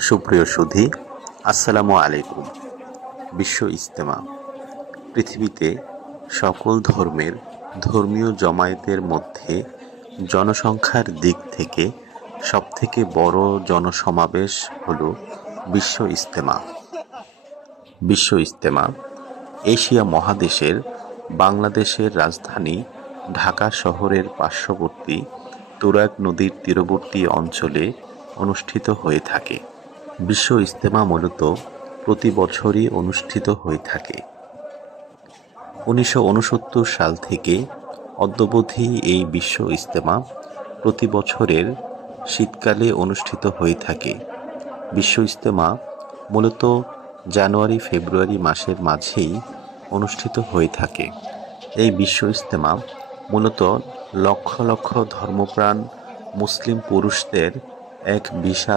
সুপ্রিয় সুধী, আসসালামু আলাইকুম। বিশ্ব ইজতেমা পৃথিবীতে সকল ধর্মের ধর্মীয় জমায়েতের মধ্যে জনসংখ্যার দিক থেকে সবথেকে বড় জনসমাবেশ হল বিশ্ব ইজতেমা। বিশ্ব ইজতেমা এশিয়া মহাদেশের বাংলাদেশের রাজধানী ঢাকা শহরের পার্শ্ববর্তী তুরাগ নদীর তীরবর্তী অঞ্চলে অনুষ্ঠিত হয়ে থাকে। বিশ্ব ইজতেমা মূলত প্রতি বছরই অনুষ্ঠিত হয়ে থাকে। 1969 সাল থেকে অদ্যাবধি এই বিশ্ব ইজতেমা প্রতি বছরের শীতকালে অনুষ্ঠিত হয়ে থাকে। বিশ্ব ইজতেমা মূলত জানুয়ারি-ফেব্রুয়ারি মাসের মাঝেই অনুষ্ঠিত হয়ে থাকে। এই বিশ্ব ইজতেমা মূলত লক্ষ লক্ষ ধর্মপ্রাণ মুসলিম পুরুষদের এক বিশাল